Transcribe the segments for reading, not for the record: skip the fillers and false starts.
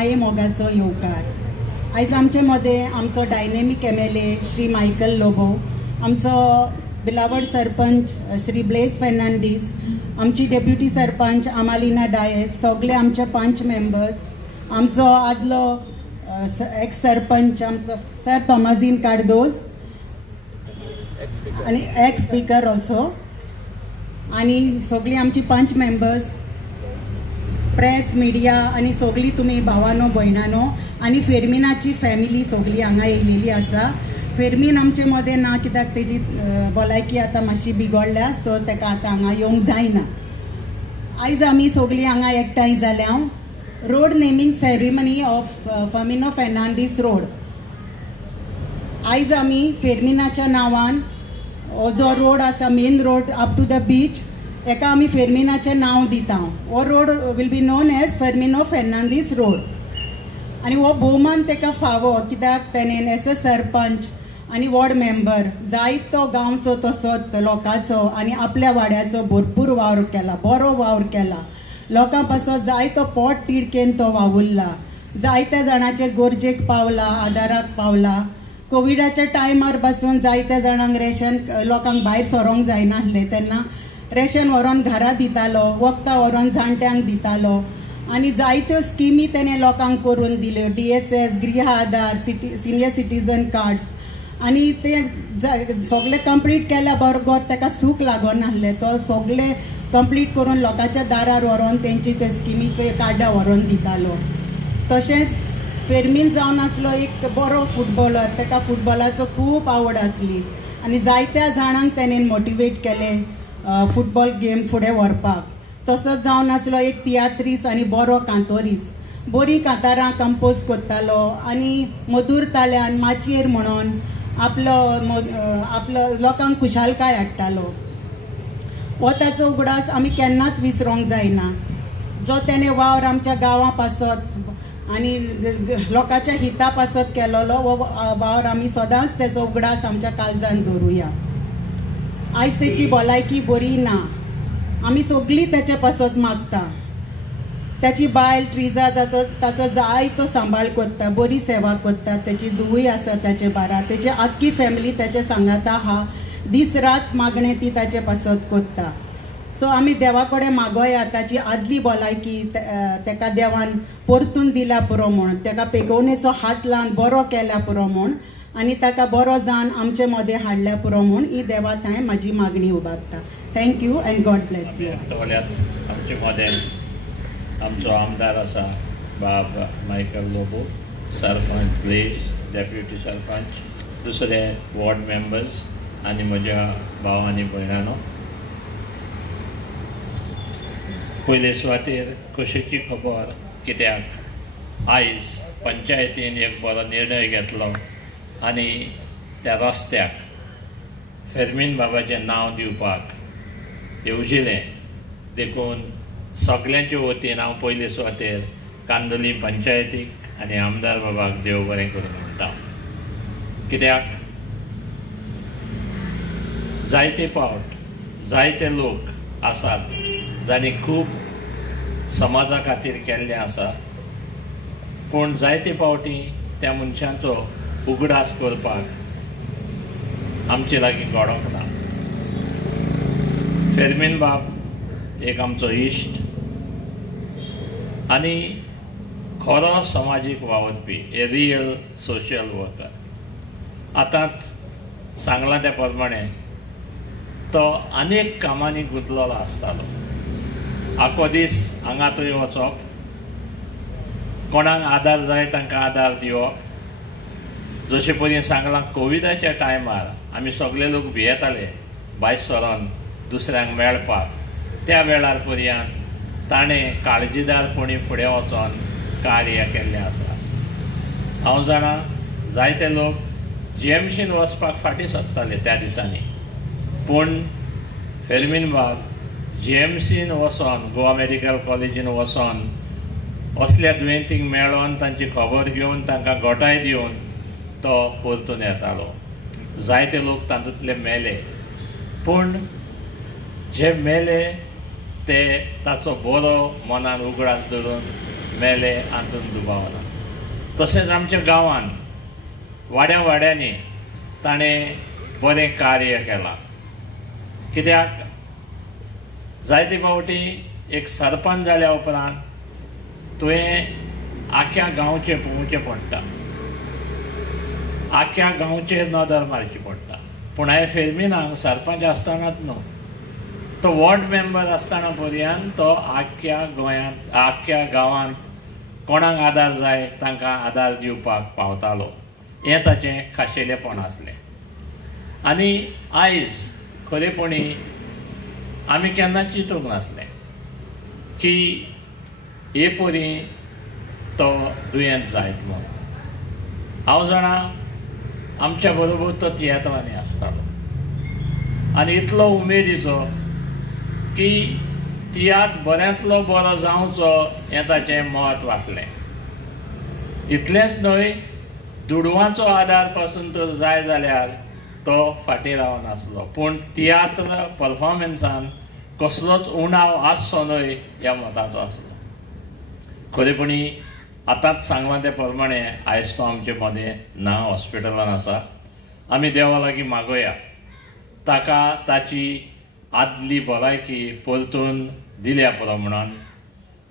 माये मोगाचो येवकार। आयज आमचे मदें आमचो डायनेमीक MLA श्री मायकल लोबो, आमचो बिलावड सरपंच श्री ब्लेस फेर्नांडीस, आमची डेप्युटी सरपंच अमालिना डायस, सगळे आमचे 5 मेंबर्स, आमचो आदलो एक्स सरपंच आमचो सर तोमाजीन कार्दोज आणि एक्स स्पीकर ऑल्सो, आणि सगळी आमची 5 मेंबर्स, प्रेस मिडिया आणि सगळी तुम्ही भावानो भयणानो आणि फेर्मिनाची फॅमिली सगळी हांगा येयलेली आसा। फेर्मीन आमचे मदें ना कित्याक तेजी भलायकी आतां मातशी बिगडल्या, सो ताका आतां हांगा येवंक जायना। आयज आमी सगळीं हांगा एकठांय जाल्या road naming ceremony of Fermino Fernandes road. आयज आमी फेर्मिनाच्या नांवान हो जो रोड आसा main road up to the beach, एका आमी फेर्मिनाचें नांव दिता। हो road will be known as Fermino Fernandes road, आनी हो भोवमान ताका फावो कित्याक ताणें एज अ सरपंच आणि वॉर्ड मेंबर जायतो गांवचो तसोच लोकांचो आणि आपल्या वाड्याचो भरपूर वावर केला, बरो वावर केला। लोकां पासत जायतो पोट तिडकेन तो वावुरला, जायत्या जाणांचे गरजेक पावला, आदाराक पावला। कोविडाच्या टायमार पासून जायत्या जाणांक रेशन लोकांक भायर सरोंक जायनासलें, तेन्ना रेशन व्हरोन घरा दितालो, वखदां व्हरोन जाणट्यांक दितालो, आणि जायत्यो स्किमी तेणें लोकांक करून दिल्यो, DSS, गृह आधार, सिनियर सिटीजन कार्ड्स, आणि ते सगळे कंप्लीट केल्या बरोबर ताका सूख लागोन नासलें, तो सगळे कंप्लीट करून लोकांच्या दारार व्हरोन तेंची ते स्किमीचे कार्डां व्हरोन दितालो। तशेंच फेर्मीन जावन आसलो एक बरो फुटबॉलर, ताका फुटबॉलाचो खूब आवड आसली आणि जायत्या जाणांक तेणें मोटिवेट केलें फुटबॉल गेम फुडें व्हरपाक। तसोच जावन आसलो एक तियात्रीस आणि बरो कांतोरीस, बरी कांतारां कंपोज करतालो आणि मधुर ताल्यान माचयेर म्हणून आपलो लोकांक खुशालकाय हाडटालो। हो ताचो उगडास आमी केन्नाच विसरोंक जायना। जो तेणें वावर आमच्या गांवां पासत आणि लोकांच्या हिता पासत केलोलो, हो वावर आमी सदांच तेचो उगडास आमच्या काळजान दवरुया। आयज तेची भलायकी बरी ना, आमी सगळीं तेचे पासत मागता। त्याची बायल ट्रिजा जाता ताचो जायतो सांबाळ करता, बरी सेवा करता, त्याची धूवय आसा त्याचे बारा, तेची आख्खी फॅमिली त्याचे सांगाता हा, दीस रात मागणे ती ताचे पासत करता। सो आमी देवा कडेन मागोया ताची आदली भलायकी ताका देवान परतून दिल्या पुरो म्हूण, ताका पेगवणेचो हात लावन बरो केल्या पुरो म्हूण, आणि ताका बरो जावन आमचे मदें हाडल्या पुरो म्हूण ही देवा थंय म्हाजी मागणी उबारता। Thank you and God bless you. आमचे मदें आमचो आमदार आसा बाब Michael Lobo, sarpanch Bless, deputy sarpanch, दुसरे वॉर्ड मेंबर्स आणि म्हज्या भाव आनी भयणानो, पयले सुवातेर खोशेची खबर कित्याक आयज पंचायतीन एक बरो निर्णय घेतलो आणि त्या रस्त्याक फेर्मीन बाबाचें नांव दिवपाक येवजिलें। देखून सगळ्यांचे वतीन हांव पयले सुवातेर कांदोली पंचायतीक आनी आमदार बाबाक देव बरें करून म्हणटा। कित्याक जायते फावट जायते लोक आसात जाणी खूब समाजा खातीर केल्लें आसा, पूण जायते फावटी त्या मनशांचो उगडास करपाक आमचे लागीं घडोंक ना। फेर्मीन बाब एक आमचो इश्ट आणि खरो समाजीक वावरपी, ए रियल सोशल वर्कर। आतांच सांगला त्या प्रमाणे तो अनेक कामांनी गुंतलेलो आसतालो। आख्खो दीस हांगा थंय वचप, कोणाक आदार जाय तांकां आदार दिवप। जशे परी सांगलां कोविडाच्या टायमार आमी सगळे लोक भियेताले भायर सरोन दुसऱ्यांक मेळपाक, त्या वेळार पर्यंत ताणें काळजीदारपणी फुडें वचोन कार्य केल्लें आसा। हांव जाणा जायते लोक GMCन वचपाक फाटीं सरताले त्या दिसांनी, पूण फेर्मीन बाब GMCन वचोन, गोवा मेडिकल कॉलेजीन वचोन असल्या दुयेंतींक मेळोन तांची खबर घेवन तांकां घोटाय दिवन तो परतून येतालो। जायते लोक तातूंतले मेले, पूण जे मेले ते ताचो बरो मनान उगडास धरून मेले हातून दुबावना. तशेंच आमच्या गांवांत वाड्या वाड्यांनी ताणें बरें कार्य केलां. कित्याक जायते फावटी एक सरपंच जाल्या उपरांत तुवें आख्या गांवचें पळोवचें पडटा, आख्या गांवचेर नदर मारची पडटा. पूण हांवें फेर्मिनाक सरपंच आसतनाच न्हू, तो वॉर्ड मेंबर आसतना पर्यंत तो आख्या गोंयांत आख्या गांवांत कोणाक आदार जाय तांकां आदार दिवपाक पावतालो. हें ताचें खाशेलेपण आसलें. आनी आयज खरेपणी आमी केन्ना चिंतूंक नासलें की हे परी तो दुयेंत जायत म्हणून. हांव जाणा आमच्या बरोबर तो तियात्रांनी आसतालो आनी इतलो उमेदीचो की तियात्र बऱ्यांतलो बरो जावचो हें ताचें मत वाचलें. इतलेंच न्हय, दुडवांचो आदार पासून तर जाय जाल्यार तो फाटीं रावनासलो. पूण तियात्र परफॉर्मन्सान कसलोच उणाव आसचो न्हय ह्या मताचो आसलो. खरेपणी आतांच सांगलां ते प्रमाणे आयज तो आमचे मदें ना हॉस्पिटलान आसा. आमी देवा लागीं मागोया ताका ताची आदली भलायकी परतून दिल्या प्रमाणान.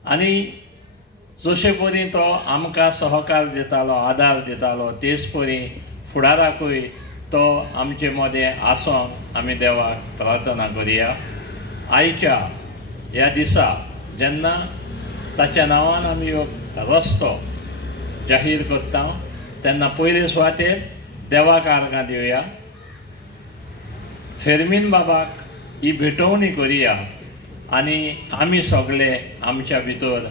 आनी जशे परी तो आमकां सहकार दितालो, आदार दितालो, तेच परी फुडाराकूय तो आमचे मदें आसोन आमी देवाक प्रार्थना करुया. आयच्या ह्या दिसा जेन्ना ताच्या नांवान आमी हो रस्तो जाहीर करता तेन्ना पयले सुवातेर देवाक आर्गां दिवया, फेर्मीन बाबाक ही भेटवणी करुया आनी आमी सगळे आमच्या भितर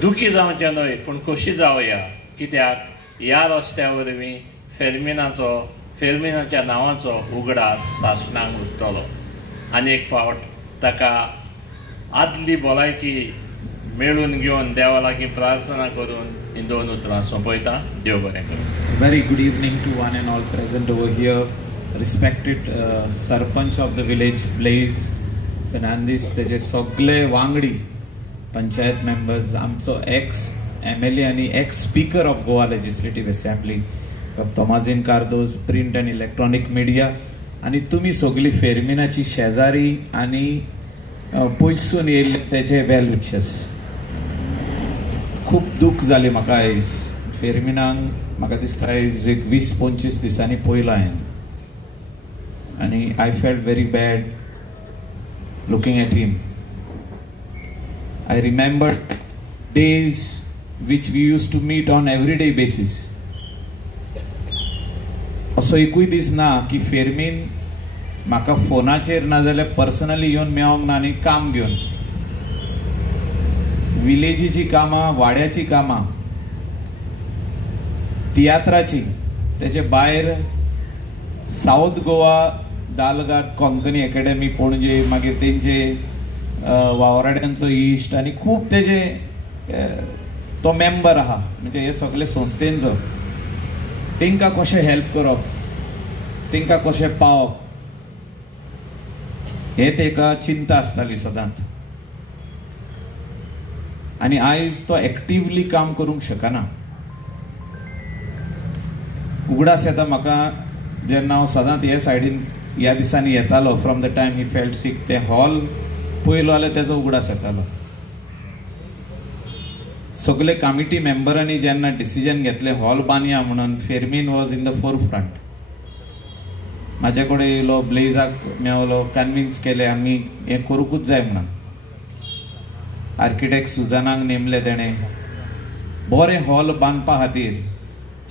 दुखी जावचे न्हय पूण खोशी जावया. कित्याक ह्या रस्त्या वरवीं फेर्मिनाच्या नांवाचो उगडास सासणाक उरतलो. आनी एक फावट ताका आदली भलायकी मेळून घेवन देवा लागीं प्रार्थना करून ही 2 उतरां सोंपयता. देव बरें करूं. Very good evening to one and all present over here. Respected Sarpanch of the village, Blaise Fernandes, तेजे सगळे वांगडी पंचायत मेंबर्स, आमचो एक्स MLA आनी ex speaker of Goa legislative assembly doctor Tomazinho Cardozo, print आनी इलेक्ट्रॉनिक मिडिया, आनी तुमी सगळी फेर्मिनाची शेजारी आनी पयसून येयल्ले तेजे वेल विशर्स. खूब दूख जालें म्हाका आयज. फेर्मिनाक म्हाका दिसता आयज एक 20-25 दिसांनी पयलो हांवें आनी I felt very bad looking at him. I remembered days which we used to meet on everyday basis. असो एकूय दीस ना की फेर्मीन म्हाका फोनाचेर ना जाल्यार पर्सनली येवन मेळोंक ना. आनी काम घेवन विलेजीची कामां, वाड्याची कामां, तियात्राची, तेचे भायर साऊथ गोवा दालगाद कोंकणी अकॅडमी पणजे, मागीर तेंचे वावराड्यांचो इश्ट आनी खूब तेजे तो मेंबर आहा. म्हणजे हे सगळे संस्थेंचो तांकां कशें हेल्प करप, तांकां कशें पावप, हे ताका चिंता आसताली सदांच. आनी आयज तो एक्टिवली काम करूंक शकना. उगडास येता म्हाका जेन्ना हांव सदांच हे सायडीन ह्या दिसांनी येतालो. From the time he felt sick, ते हॉल पयलो जाल्यार तेजो उगडास येतालो. सगळे कमिटी मेंबरांनी जेन्ना डिसिजन घेतले हॉल बांदया म्हणून, फेर्मीन वॉज इन द फोरफ्रंट. म्हाजे कडेन येयलो, ब्लेजाक मेवलो, कन्विन्स केले आमी हें करूंकूच जाय म्हणून. आर्किटेक्ट सुजानाक नेमले तेणें. बरें हॉल बांदपा खातीर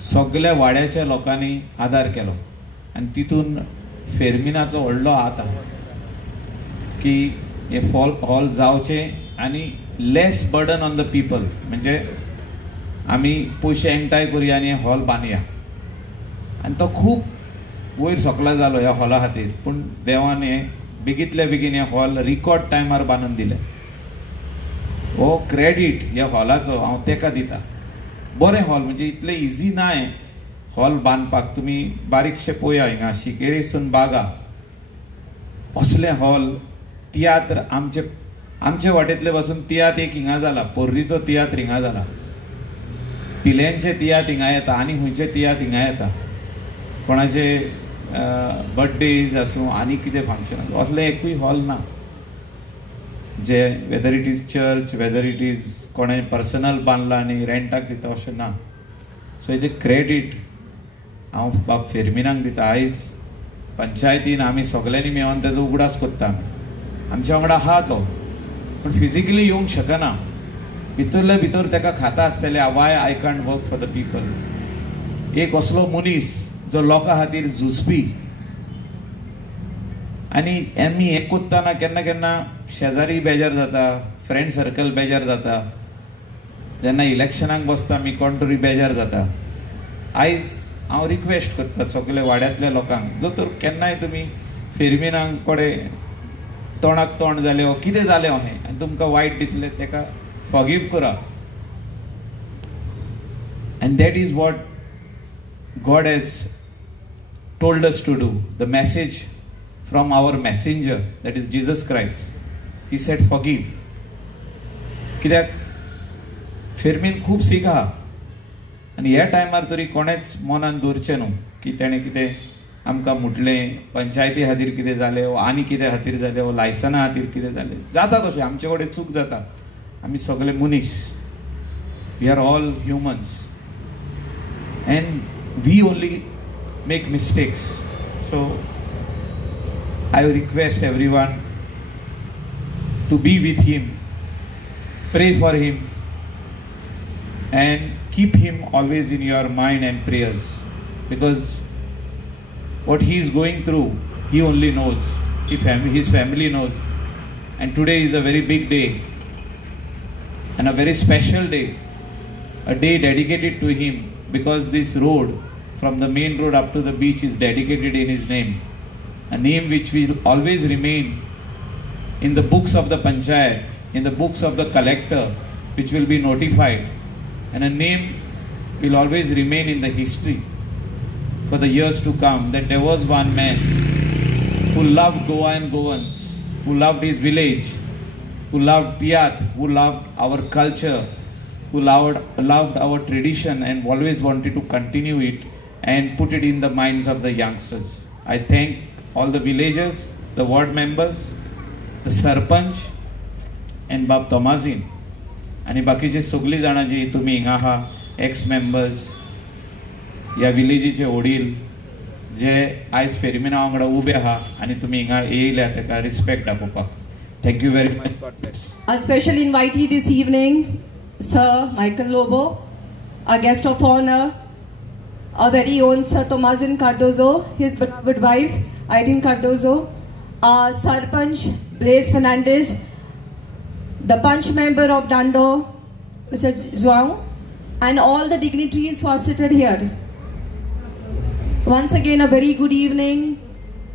सगळ्या वाड्याच्या लोकांनी आदार केलो आनी तितून फेर्मिनाचो व्हडलो हात आहा की हे हॉल जावचे आनी लेस बर्डन ऑन द पीपल. म्हणजे आमी पयशे एकठांय करुया आनी हे हॉल बांदया. आनी तो खूब वयर सकला जालो ह्या हॉला खातीर. पूण देवान हे बेगींतल्या बेगीन हे हॉल रिकॉर्ड टायमार बांदून दिले. हो क्रेडीट ह्या हॉलाचो हांव तेका दिता. बरें हॉल, म्हणजे इतलें इजी ना हें हॉल बांदपाक. तुमी बारीकशे पळया हिंगा शिकेरीसून बागा असले हॉल. तियात्र आमचे आमच्या वाटेंतले पासून तियात्र एक हिंगा जाला, पोर्रीचो तियात्र हिंगा जाला, पिल्यांचे तियात्र हिंगा येता आनी खंयचे तियात्र हिंगा येता, कोणाचे बर्थडेज आसूं आनी कितें फंक्शन आसूं असले एकूय हॉल ना जे whether it is church, whether it is कोणें पर्सनल बांदला आनी रेंटाक दिता अशें ना. सो हेजें क्रेडीट हांव बाब फेर्मिनाक दिता. आयज पंचायतीन आमी सगल्यांनी मेळोन तेजो उगडास कोत्ता. आमच्या वांगडा आहा तो, पूण फिजिकली येवंक शकना. भितरले भितर ताका खाता आसतलें Y I can't work for the people. एक असलो मनीस जो लोकां खातीर झुजपी. आनी आमी हें कोत्ताना केन्ना केन्ना शेजारी बेजार जाता, फ्रेंड सर्कल बेजार जाता, जेन्ना इलेक्शनाक बसता आमी कोण तरी बेजार जाता. आयज हांव रिक्वेस्ट करता सगळे वाड्यांतल्या लोकांक, जो तर केन्नाय तुमी फेर्मिनाक कडेन तोंडाक तोंड जालें वा कितें जालें अहें आनी तुमकां वायट दिसलें ताका फॉगीव करा. End that is what God has told us to do. The message from our messenger, that is Jesus Christ. He said forgive. कित्याक फेर्मीन खूब सीख आहा आनी ह्या टायमार तरी कोणेच मनान दवरचें न्हू की तेणें कितें आमकां मुटलें, पंचायती खातीर कितें जालें वा आनी कितें खातीर जालें वा लायसना खातीर कितें जालें. जाता तशें आमचे कडेन चूक जाता. आमी सगळे मनीस. We are all humans and we only make mistakes. So I request everyone to be with him, pray for him, and keep him always in your mind and prayers, because what he is going through he only knows, his family knows. And today is a very big day and a very special day, a day dedicated to him, because this road from the main road up to the beach is dedicated in his name, a name which will always remain in the books of the panchayat, in the books of the collector, which will be notified, and a name will always remain in the history for the years to come, that there was one man who loved Goa and Goans, who loved his village, who loved Tiyat, who loved our culture, who loved our tradition and always wanted to continue it and put it in the minds of the youngsters. I thank all the villagers, the ward members, the sarpanch and Bab Tomazin आणि बाकीचे सगळी जाणां जी तुम्ही हिंगा आहा, x members, ह्या विलेजीचे वडील जे आयज फेर्मिना वांगडा उबे आहा आनी तुमी हिंगा येयल्या ताका रिस्पेक्ट दाखोवपाक. Thank you very much. God bless. Our special invitee this evening, Sir Michael Lobo, our guest of honor, our very own Sir Tomazin Cardozo, his beloved wife Irene Cardozo, our Sarpanch Blaise Fernandez, the Punch member of Dando, Mr. João, and all the dignitaries who are seated here. Once again, a very good evening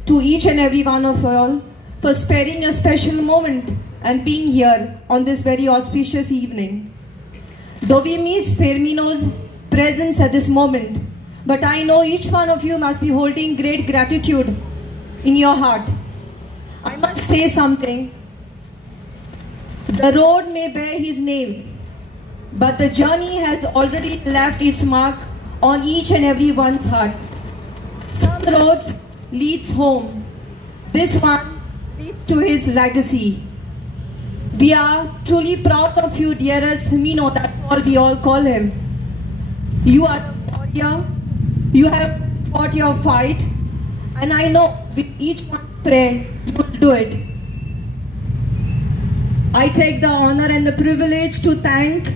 to each and every one of you all for sparing a special moment and being here on this very auspicious evening. Though we miss Fermino's presence at this moment, but I know each one of you must be holding great gratitude in your heart. I must say something. The road may bear his name, but the journey has already left its mark on each and every one's heart. Some roads leads home. This one leads to his legacy. We are truly proud of you, dearest Mino, that's all we all call him. You are a warrior. You have fought your fight, and I know with each one prayer you will do it. I take the honor and the privilege to thank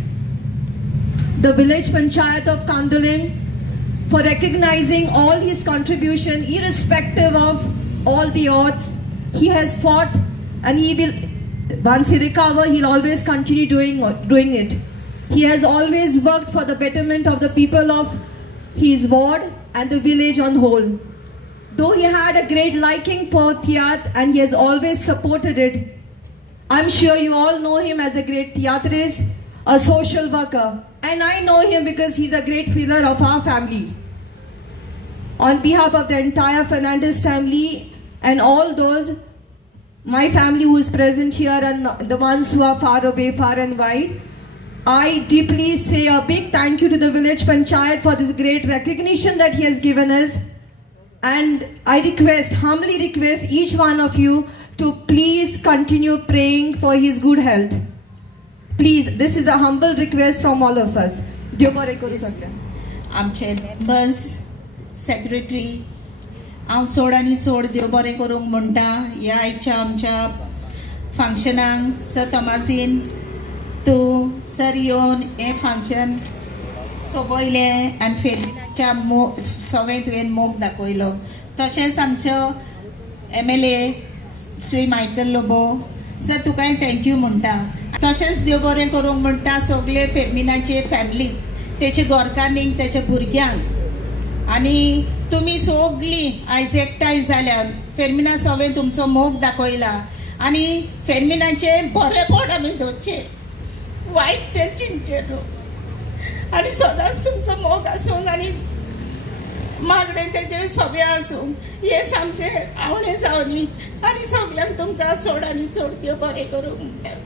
the village panchayat of Kandolin for recognizing all his contribution, irrespective of all the odds. He has fought, and he will, once he recover, he'll always continue doing it. He has always worked for the betterment of the people of his ward and the village on whole. Though he had a great liking for Tiyat and he has always supported it, I'm sure you all know him as a great theatrist, a social worker, and I know him because he's a great pillar of our family. On behalf of the entire Fernandez family and all those my family who is present here and the ones who are far away, far and wide. I deeply say a big thank you to the village panchayat for this great recognition that he has given us. And I humbly request each one of you to please continue praying for his good health. Please, this is a humble request from all of us. देव बरें करूं सगळ्यांक. आमचे members, secretary, हांव चड आनी चड देव बरें करूंक म्हणटा. ह्या आयच्या आमच्या फंक्शनाक सर तोमासीन तूं सर येवन हें फंक्शन सोबयलें आनी फेर्मिनाच्या सवें तुवें मोग दाखयलो. तशेंच आमचो MLA Shri Michael Lobo sir तुकाय थँक्यू म्हणटा. तशेंच देव बरें करूंक म्हणटा सगळे फेर्मिनाचे फॅमिली, तेचे घरकान्नीक, तेच्या भुरग्यांक. आनी तुमी सगळीं आयज एकठांय जाल्यार फेर्मिना सवें तुमचो मोग दाखयला आनी फेर्मिनाचे बरेपण आमी धरचे, वायट ते चिंतचे न्हू. आनी सदांच तुमचो मोग आसूं आनी मागणें तेजें सगळें आसूं हेंच आमचें आवडे जावनी. आनी सगळ्यांक तुमकां चड आनी चड देव बरें करूंक म्हणटा.